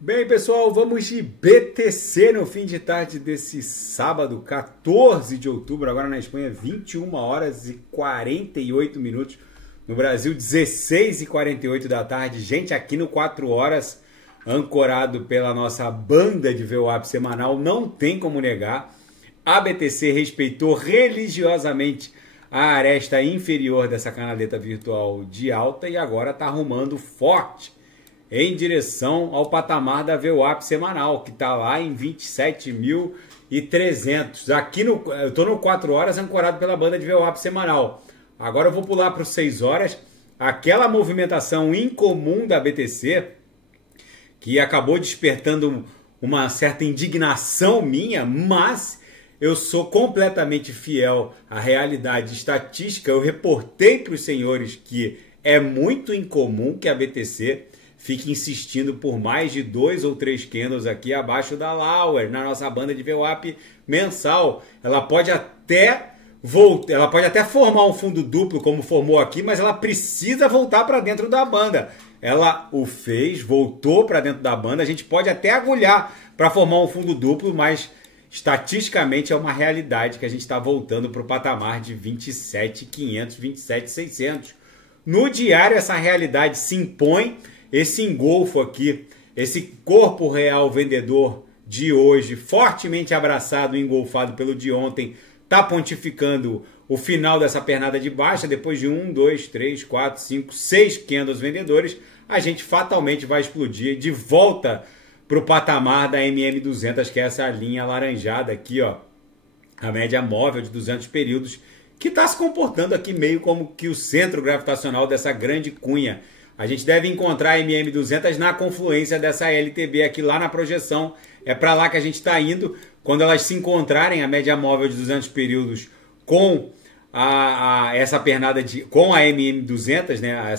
Bem, pessoal, vamos de BTC no fim de tarde desse sábado, 14 de outubro, agora na Espanha, 21 horas e 48 minutos. No Brasil, 16 e 48 da tarde. Gente, aqui no 4 horas, ancorado pela nossa banda de VWAP semanal, não tem como negar. A BTC respeitou religiosamente a aresta inferior dessa canaleta virtual de alta e agora está arrumando forte em direção ao patamar da VWAP semanal, que está lá em 27.300. Aqui eu estou no 4 horas ancorado pela banda de VWAP semanal. Agora eu vou pular para os 6 horas. Aquela movimentação incomum da BTC, que acabou despertando uma certa indignação minha, mas eu sou completamente fiel à realidade estatística. Eu reportei para os senhores que é muito incomum que a BTC fique insistindo por mais de 2 ou 3 candles aqui abaixo da Lauer, na nossa banda de VWAP mensal. Ela pode até formar um fundo duplo, como formou aqui, mas ela precisa voltar para dentro da banda. Ela o fez, voltou para dentro da banda. A gente pode até agulhar para formar um fundo duplo, mas estatisticamente é uma realidade que a gente está voltando para o patamar de 27.500, 27.600. No diário, essa realidade se impõe. Esse engolfo aqui, esse corpo real vendedor de hoje, fortemente abraçado e engolfado pelo de ontem, está pontificando o final dessa pernada de baixa. Depois de 1, 2, 3, 4, 5, 6 candles vendedores, a gente fatalmente vai explodir de volta para o patamar da MM200, que é essa linha alaranjada aqui, ó, a média móvel de 200 períodos, que está se comportando aqui meio como que o centro gravitacional dessa grande cunha. A gente deve encontrar a MM200 na confluência dessa LTB aqui lá na projeção. É para lá que a gente está indo. Quando elas se encontrarem, a média móvel de 200 períodos com essa pernada com a MM200, né?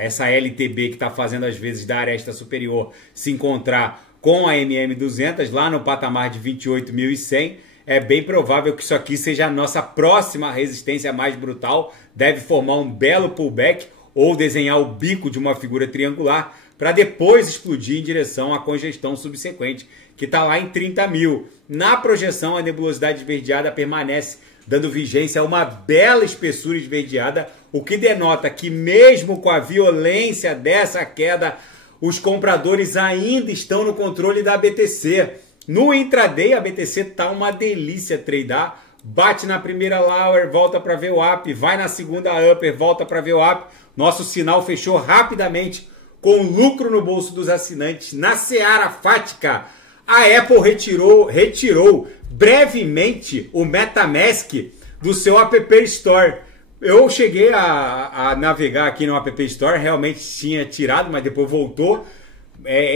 Essa LTB que está fazendo às vezes da aresta superior se encontrar com a MM200 lá no patamar de 28.100. É bem provável que isso aqui seja a nossa próxima resistência mais brutal. Deve formar um belo pullback ou desenhar o bico de uma figura triangular para depois explodir em direção à congestão subsequente, que está lá em 30 mil. Na projeção, a nebulosidade esverdeada permanece dando vigência a uma bela espessura esverdeada, o que denota que mesmo com a violência dessa queda, os compradores ainda estão no controle da BTC. No intraday, a BTC está uma delícia tradear. Bate na primeira Lauer, volta para VWAP, vai na segunda Upper, volta para VWAP. Nosso sinal fechou rapidamente com lucro no bolso dos assinantes. Na seara fática, a Apple retirou brevemente o MetaMask do seu App Store. Eu cheguei a navegar aqui no App Store, realmente tinha tirado, mas depois voltou.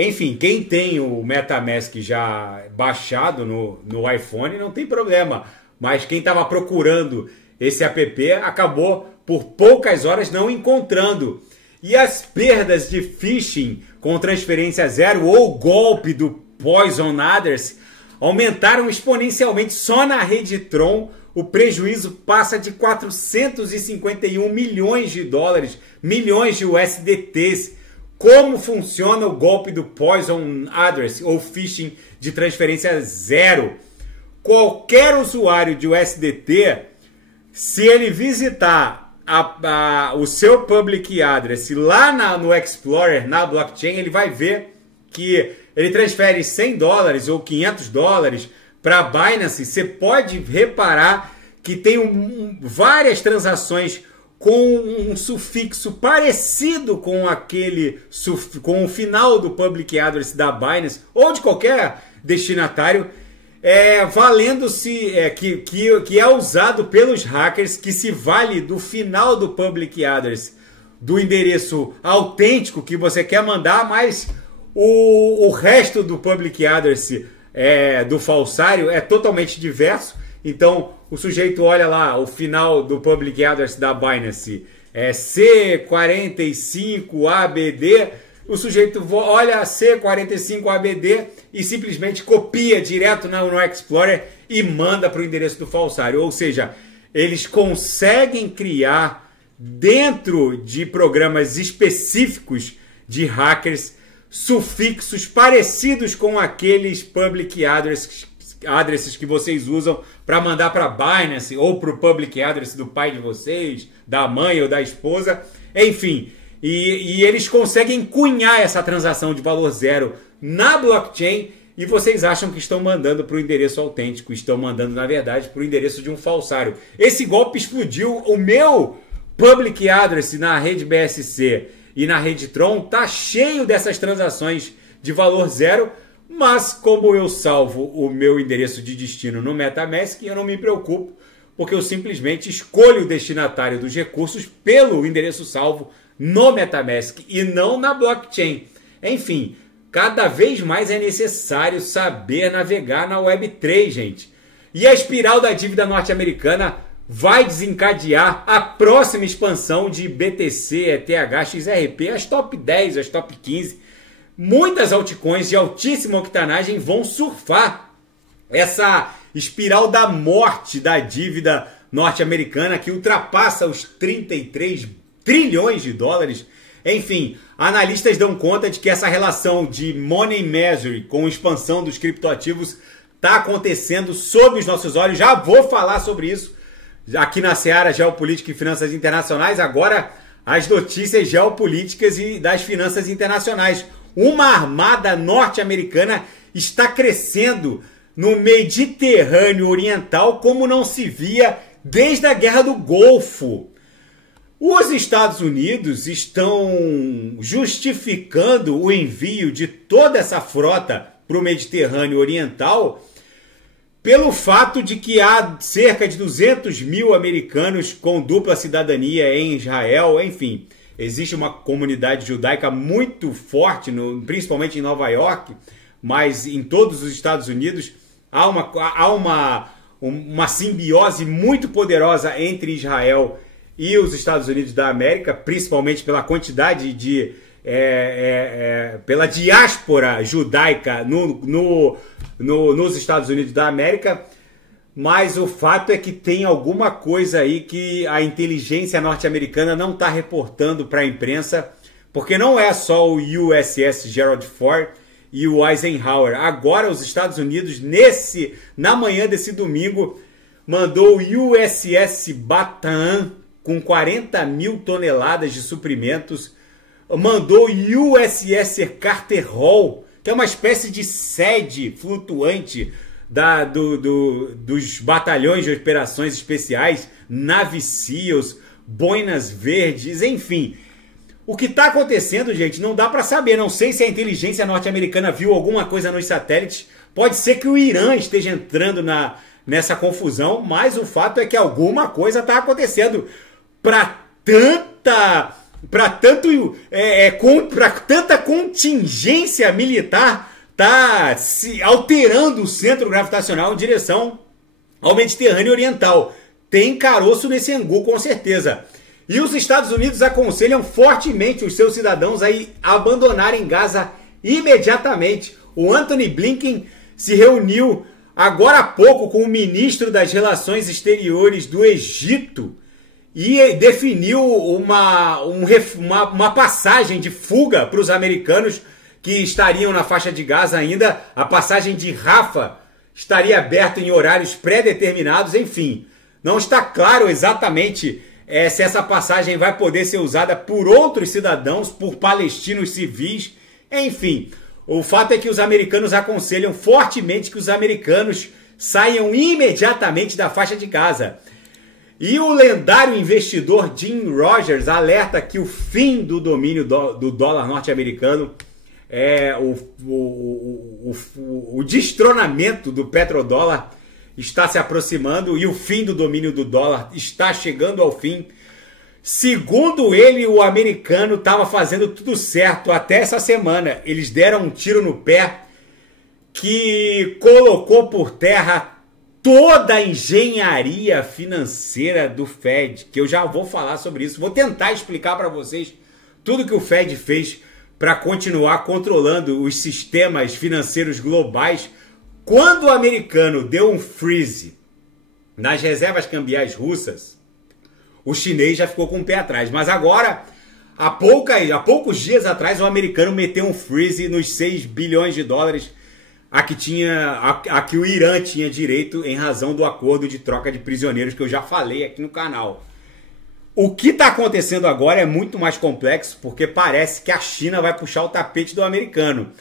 Enfim, quem tem o MetaMask já baixado no iPhone não tem problema. Mas quem estava procurando esse app acabou por poucas horas não encontrando. E as perdas de phishing com transferência zero ou golpe do Poison Others aumentaram exponencialmente. Só na rede Tron o prejuízo passa de 451 milhões de dólares, milhões de USDTs. Como funciona o golpe do Poison Others ou phishing de transferência zero? Qualquer usuário de USDT, se ele visitar o seu public address lá no Explorer, na blockchain, ele vai ver que ele transfere 100 dólares ou 500 dólares para a Binance. Você pode reparar que tem várias transações com um sufixo parecido com com o final do public address da Binance ou de qualquer destinatário, valendo-se que é usado pelos hackers, que se vale do final do public address do endereço autêntico que você quer mandar, mas o resto do public address do falsário é totalmente diverso. Então o sujeito olha lá, o final do public address da Binance é C45ABD. O sujeito olha C45ABD e simplesmente copia direto no Explorer e manda para o endereço do falsário. Ou seja, eles conseguem criar dentro de programas específicos de hackers sufixos parecidos com aqueles public addresses que vocês usam para mandar para Binance ou para o public address do pai de vocês, da mãe ou da esposa, enfim. E eles conseguem cunhar essa transação de valor zero na blockchain e vocês acham que estão mandando para o endereço autêntico, estão mandando, na verdade, para o endereço de um falsário. Esse golpe explodiu. O meu public address na rede BSC e na rede Tron tá cheio dessas transações de valor zero, mas como eu salvo o meu endereço de destino no MetaMask, eu não me preocupo, porque eu simplesmente escolho o destinatário dos recursos pelo endereço salvo no MetaMask e não na blockchain. Enfim, cada vez mais é necessário saber navegar na Web3, gente. E a espiral da dívida norte-americana vai desencadear a próxima expansão de BTC, ETH, XRP, as top 10, as top 15. Muitas altcoins de altíssima octanagem vão surfar essa espiral da morte da dívida norte-americana que ultrapassa os 33 trilhões de dólares. Enfim, analistas dão conta de que essa relação de money measure com expansão dos criptoativos está acontecendo sob os nossos olhos. Já vou falar sobre isso aqui na Seara Geopolítica e Finanças Internacionais. Agora, as notícias geopolíticas e das finanças internacionais. Uma armada norte-americana está crescendo no Mediterrâneo Oriental como não se via desde a Guerra do Golfo. Os Estados Unidos estão justificando o envio de toda essa frota para o Mediterrâneo Oriental pelo fato de que há cerca de 200 mil americanos com dupla cidadania em Israel. Enfim, existe uma comunidade judaica muito forte, principalmente em Nova York, mas em todos os Estados Unidos há uma simbiose muito poderosa entre Israel e os Estados Unidos da América, principalmente pela quantidade de... pela diáspora judaica nos Estados Unidos da América. Mas o fato é que tem alguma coisa aí que a inteligência norte-americana não está reportando para a imprensa, porque não é só o USS Gerald Ford e o Eisenhower. Agora os Estados Unidos, na manhã desse domingo, mandou o USS Bataan com 40 mil toneladas de suprimentos, mandou o USS Carter Hall, que é uma espécie de sede flutuante dos batalhões de operações especiais, Navy SEALs, Boinas Verdes, enfim. O que está acontecendo, gente, não dá para saber. Não sei se a inteligência norte-americana viu alguma coisa nos satélites. Pode ser que o Irã esteja entrando nessa confusão, mas o fato é que alguma coisa está acontecendo. Para tanta contingência militar está se alterando o centro gravitacional em direção ao Mediterrâneo Oriental. Tem caroço nesse angu, com certeza. E os Estados Unidos aconselham fortemente os seus cidadãos a abandonarem Gaza imediatamente. O Antony Blinken se reuniu agora há pouco com o ministro das Relações Exteriores do Egito e definiu uma passagem de fuga para os americanos que estariam na faixa de Gaza ainda. A passagem de Rafah estaria aberta em horários pré-determinados. Enfim, não está claro exatamente se essa passagem vai poder ser usada por outros cidadãos, por palestinos civis. Enfim, o fato é que os americanos aconselham fortemente que os americanos saiam imediatamente da faixa de Gaza. E o lendário investidor Jim Rogers alerta que o fim do domínio do dólar norte-americano, o destronamento do petrodólar está se aproximando e o fim do domínio do dólar está chegando ao fim. Segundo ele, o americano estava fazendo tudo certo até essa semana. Eles deram um tiro no pé que colocou por terra toda a engenharia financeira do Fed, que eu já vou falar sobre isso. Vou tentar explicar para vocês tudo que o Fed fez para continuar controlando os sistemas financeiros globais. Quando o americano deu um freeze nas reservas cambiais russas, o chinês já ficou com o pé atrás. Mas agora há poucos dias atrás o americano meteu um freeze nos 6 bilhões de dólares a que o Irã tinha direito em razão do acordo de troca de prisioneiros que eu já falei aqui no canal. O que está acontecendo agora é muito mais complexo, porque parece que a China vai puxar o tapete do americano.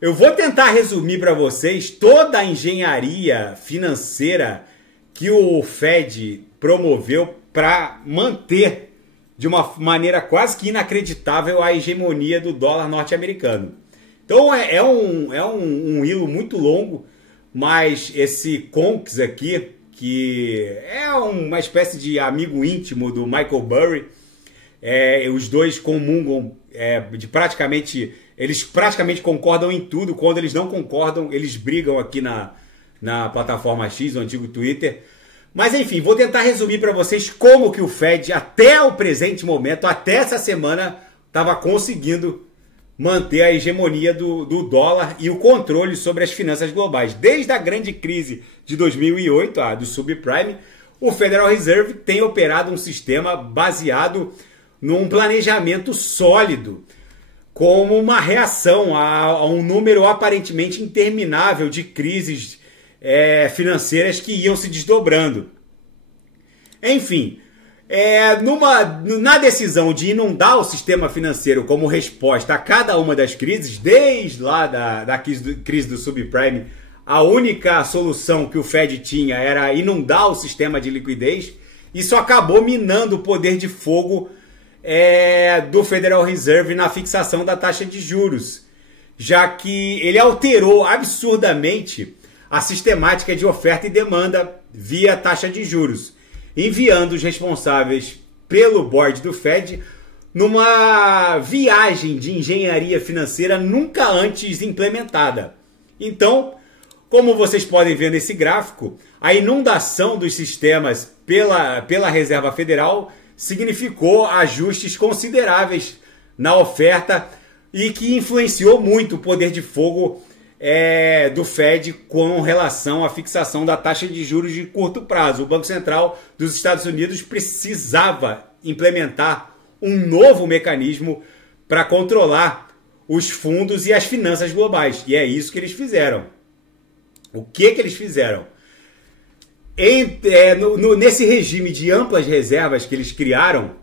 Eu vou tentar resumir para vocês toda a engenharia financeira que o Fed promoveu para manter de uma maneira quase que inacreditável a hegemonia do dólar norte-americano. Então é um hilo muito longo, mas esse Conks aqui, que é uma espécie de amigo íntimo do Michael Burry, os dois comungam eles praticamente concordam em tudo. Quando eles não concordam, eles brigam aqui na plataforma X, o antigo Twitter. Mas enfim, vou tentar resumir para vocês como que o Fed, até o presente momento, até essa semana, estava conseguindo manter a hegemonia do dólar e o controle sobre as finanças globais. Desde a grande crise de 2008, a do subprime, o Federal Reserve tem operado um sistema baseado num planejamento sólido, como uma reação a um número aparentemente interminável de crises financeiras que iam se desdobrando. Enfim, na decisão de inundar o sistema financeiro como resposta a cada uma das crises, desde lá da crise do subprime, a única solução que o Fed tinha era inundar o sistema de liquidez. Isso acabou minando o poder de fogo do Federal Reserve na fixação da taxa de juros, já que ele alterou absurdamente a sistemática de oferta e demanda via taxa de juros, enviando os responsáveis pelo board do Fed numa viagem de engenharia financeira nunca antes implementada. Então, como vocês podem ver nesse gráfico, a inundação dos sistemas pela Reserva Federal significou ajustes consideráveis na oferta e que influenciou muito o poder de fogo do Fed com relação à fixação da taxa de juros de curto prazo. O Banco Central dos Estados Unidos precisava implementar um novo mecanismo para controlar os fundos e as finanças globais. E é isso que eles fizeram. O que eles fizeram? Nesse regime de amplas reservas que eles criaram,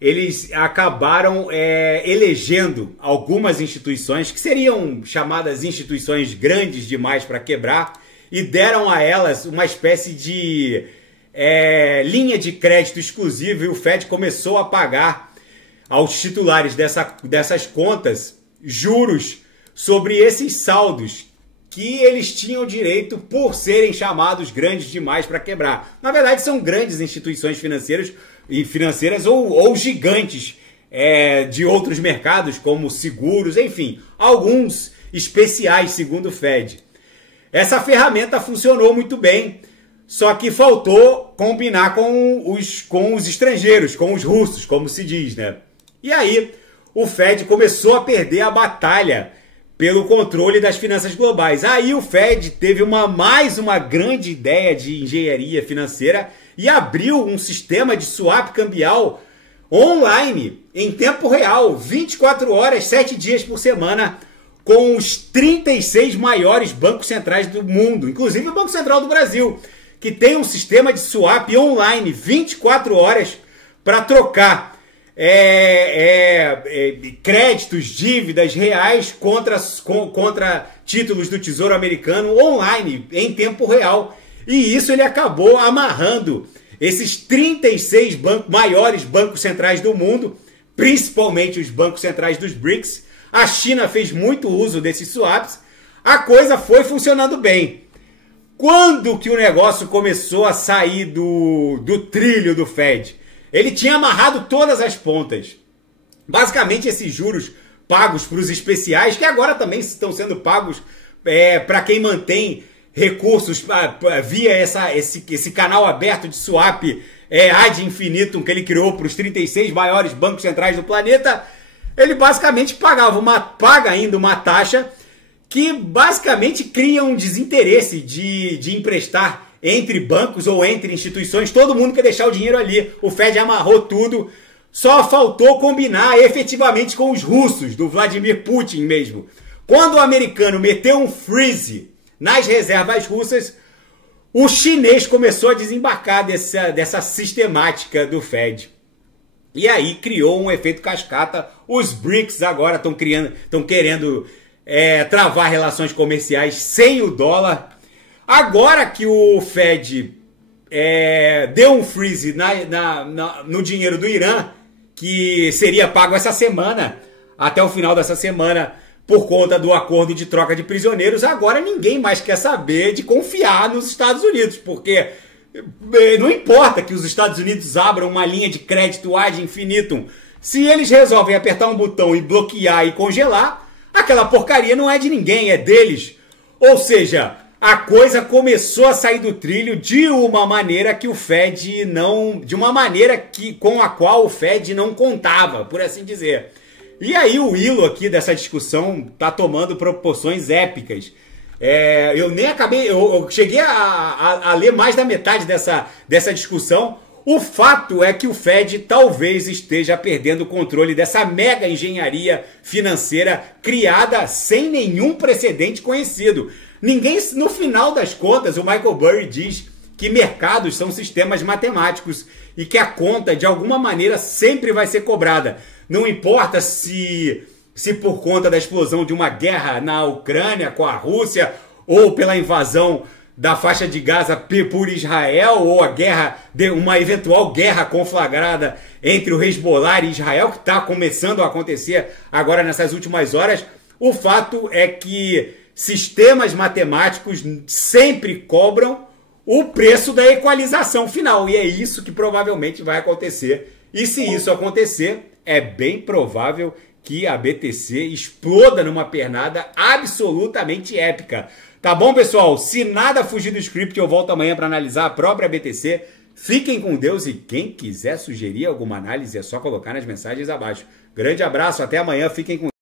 eles acabaram elegendo algumas instituições que seriam chamadas instituições grandes demais para quebrar e deram a elas uma espécie de linha de crédito exclusiva, e o Fed começou a pagar aos titulares dessas contas juros sobre esses saldos que eles tinham direito por serem chamados grandes demais para quebrar. Na verdade, são grandes instituições financeiras ou gigantes de outros mercados, como seguros, enfim, alguns especiais, segundo o Fed. Essa ferramenta funcionou muito bem, só que faltou combinar com os estrangeiros, com os russos, como se diz, né? E aí, o Fed começou a perder a batalha pelo controle das finanças globais. Aí o Fed teve mais uma grande ideia de engenharia financeira e abriu um sistema de swap cambial online, em tempo real, 24 horas, 7 dias por semana, com os 36 maiores bancos centrais do mundo, inclusive o Banco Central do Brasil, que tem um sistema de swap online, 24 horas, para trocar créditos, dívidas reais contra títulos do Tesouro Americano online, em tempo real. E isso ele acabou amarrando esses 36 maiores bancos centrais do mundo, principalmente os bancos centrais dos BRICS. A China fez muito uso desses swaps. A coisa foi funcionando bem. Quando que o negócio começou a sair do trilho do Fed? Ele tinha amarrado todas as pontas. Basicamente, esses juros pagos para os especiais, que agora também estão sendo pagos para quem mantém recursos via esse canal aberto de swap ad infinitum que ele criou para os 36 maiores bancos centrais do planeta, ele basicamente paga ainda uma taxa que basicamente cria um desinteresse de emprestar entre bancos ou entre instituições. Todo mundo quer deixar o dinheiro ali. O Fed amarrou tudo. Só faltou combinar efetivamente com os russos, do Vladimir Putin mesmo. Quando o americano meteu um freeze nas reservas russas, o chinês começou a desembarcar dessa sistemática do Fed. E aí criou um efeito cascata. Os BRICS agora estão querendo travar relações comerciais sem o dólar. Agora que o Fed deu um freeze no dinheiro do Irã, que seria pago essa semana, até o final dessa semana, por conta do acordo de troca de prisioneiros, agora ninguém mais quer saber de confiar nos Estados Unidos, porque não importa que os Estados Unidos abram uma linha de crédito ad infinitum, se eles resolvem apertar um botão e bloquear e congelar, aquela porcaria não é de ninguém, é deles. Ou seja, a coisa começou a sair do trilho de uma maneira que o Fed não... de uma maneira com a qual o Fed não contava, por assim dizer. E aí o hilo aqui dessa discussão tá tomando proporções épicas. Eu nem acabei... Eu cheguei a ler mais da metade dessa discussão. O fato é que o Fed talvez esteja perdendo o controle dessa mega engenharia financeira criada sem nenhum precedente conhecido. No final das contas, o Michael Burry diz que mercados são sistemas matemáticos e que a conta, de alguma maneira, sempre vai ser cobrada. Não importa se por conta da explosão de uma guerra na Ucrânia com a Rússia ou pela invasão da faixa de Gaza por Israel, ou uma eventual guerra conflagrada entre o Hezbollah e Israel, que está começando a acontecer agora nessas últimas horas. O fato é que sistemas matemáticos sempre cobram o preço da equalização final, e é isso que provavelmente vai acontecer. E se isso acontecer, é bem provável que a BTC exploda numa pernada absolutamente épica. Tá bom, pessoal? Se nada fugir do script, eu volto amanhã para analisar a própria BTC. Fiquem com Deus e quem quiser sugerir alguma análise é só colocar nas mensagens abaixo. Grande abraço, até amanhã, fiquem com Deus.